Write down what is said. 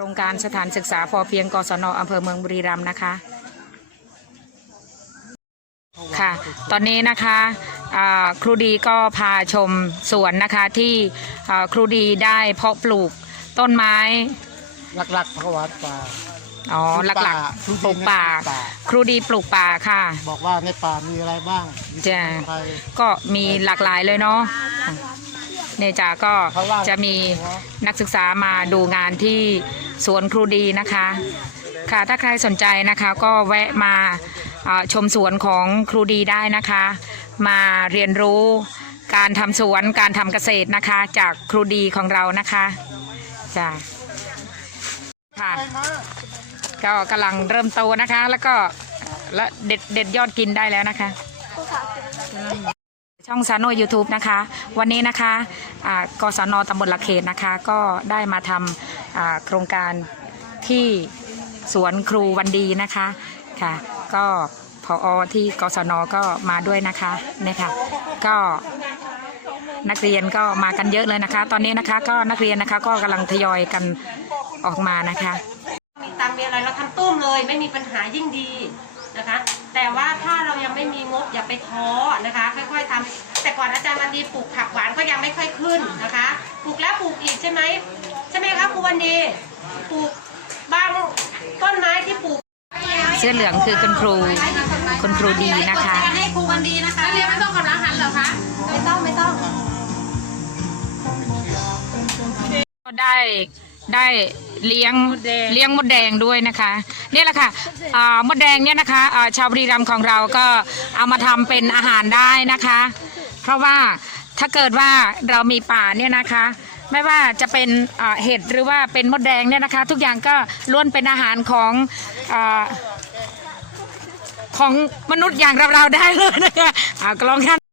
โครงการสถานศึกษาพอเพียงกศนอำเภอเมืองบุรีรัมย์นะคะ ค่ะ ตอนนี้นะคะอ่าครูดีก็พาชมสวนนะคะที่อ่าครูดีได้เพาะปลูกต้นไม้หลักๆพักวัดป่าอ๋อปลูกหลักป่าๆปลูกป่าปลูกป่า ครูดีปลูกป่าค่ะ บอกว่าในป่ามีอะไรบ้างจ้ะใครก็มีหลากหลายเลยเนาะ เนี่ยจ้าก็จะมีนักศึกษามาดูงานที่สวนครูดีนะคะ ค่ะถ้าใครสนใจนะคะก็แวะมาชมสวนของครูดีได้นะคะ มาเรียนรู้การทำสวนการทำเกษตรนะคะ จากครูดีของเรานะคะจ้าค่ะก็กำลังเริ่มโตนะคะ แล้วก็และเด็ดเด็ดยอดกินได้แล้วนะคะ ช่องซาโน YouTube นะคะ วันนี้นะคะกศนตำบลละเขตนะคะ ก็ได้มาทำโครงการที่สวนครูวันดีนะคะค่ะ ก็พออที่กศนก็มาด้วยนะคะเนี่ยค่ะก็นักเรียนก็มากันเยอะเลยนะคะ ตอนนี้นะคะก็นักเรียนนะคะก็กำลังทยอยกันออกมานะคะ มีตังค์มีอะไรเราทำตุ้มเลยไม่มีปัญหายิ่งดีนะคะ แต่ อย่าไปท้อนะคะ ค่อยๆทำแต่ก่อนอาจารย์วันดีปลูกผักหวานก็ยังไม่ค่อยขึ้นนะคะปลูกแล้วปลูกอีกใช่ไหมใช่ไหมคะครูวันดีปลูกบางต้นไม้ที่ปลูกเสื้อเหลืองคือคุณครูคุณครูดีนะคะให้ครูวันดีนะคะเรียนไม่ต้องกำลังหันเหรอคะไม่ต้องไม่ต้องก็ได้ ได้เลี้ยงเลี้ยงมดแดงด้วยนะคะเนี่ยแหละค่ะอ่ามดแดงเนี่ยนะคะอ่าชาวบุรีรัมย์ของเราก็เอามาทำเป็นอาหารได้นะคะ เพราะว่าถ้าเกิดว่าเรามีป่าเนี่ยนะคะ ไม่ว่าจะเป็นอ่าเห็ดหรือว่าเป็นมดแดงเนี่ยนะคะ ทุกอย่างก็ล้วนเป็นอาหารของอาของมนุษย์อย่างเราๆได้เลยนะคะอ่ากลองท่าน